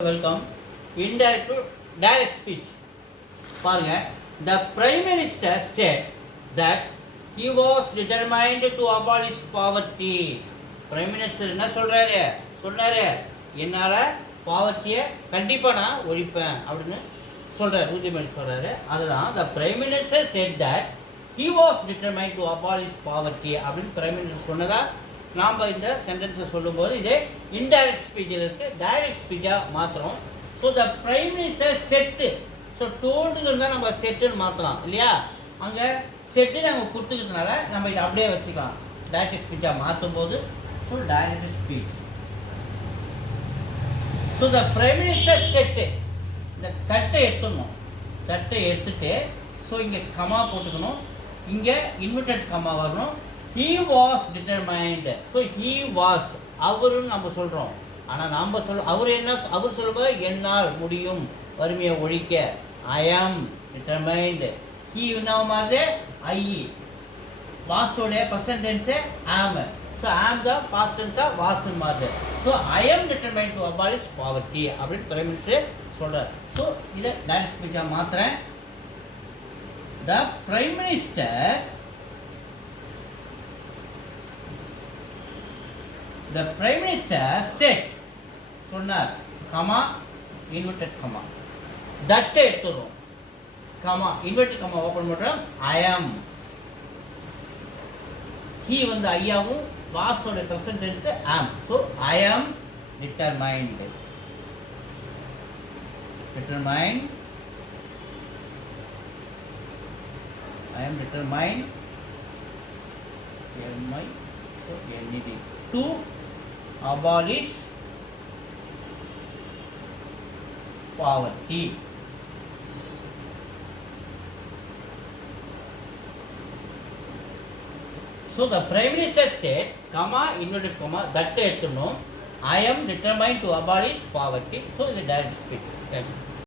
Welcome. Indirect to direct speech. பாருங்க, the Prime Minister said that he was determined to abolish poverty. Prime Minister என்ன சொன்னாரு என்னால பாவர்ட்டியை கண்டிப்பாக நான் ஒழிப்பேன் அப்படின்னு சொல்கிறார், உறுதிமொழி சொல்கிறாரு. அதுதான் the Prime Minister said that he was determined to abolish poverty அப்படின்னு Prime Minister சொன்னதா நாம் இந்த சென்டென்ஸை சொல்லும்போது இதே இன்டைரக்ட் ஸ்பீச்சில் இருக்குது, டைரக்ட் ஸ்பீச்சாக மாற்றுறோம். So the prime minister said, so told இருந்தால் நம்ம செட்டுன்னு மாற்றலாம் இல்லையா? அங்கே செட்டு நாங்கள் கொடுத்துக்கிறதுனால நம்ம இதை அப்படியே வச்சுக்கலாம். டைரக்ட் ஸ்பீச்சாக மாற்றும் போது so direct speech. So the prime minister set, இந்த தட்டை எடுத்துடணும். தட்டை எடுத்துட்டு ஸோ இங்கே கமா போட்டுக்கணும், இங்கே இன்வெர்டட் கமா வரணும். He was determined. So he was, அவருன்னு நம்ம சொல்கிறோம். ஆனால் நம்ம அவர் சொல்லும்போது என்னால் முடியும் வறுமையை ஒழிக்க. I am determined. He என்ன மாதிரி I, வாஸோடைய present tense am. So am தான் பாஸ்ட் டென்ஸாக வாஸ்ன்னு மாதிரி. So I am determined to abolish poverty அப்படின்னு பிரைம் மினிஸ்டர் சொல்கிறார். ஸோ இதை டைரக்ட் ஸ்பீச்சாக மாற்றுறேன். The Prime Minister said சொன்னார், கமா இன்வெர்டட் கமா, தட்டை எடுத்துடுறோம், கமா இன்வெர்டட் கமா ஓப்பன் பண்ணுறோம். ஐ ஆம், ஹீ வந்து ஐயாவும் வாஸோட present tense am. So I am determined, I am determined to abolish poverty. So the Prime Minister said, comma inverted comma, that I am determined to abolish poverty. So the direct speech.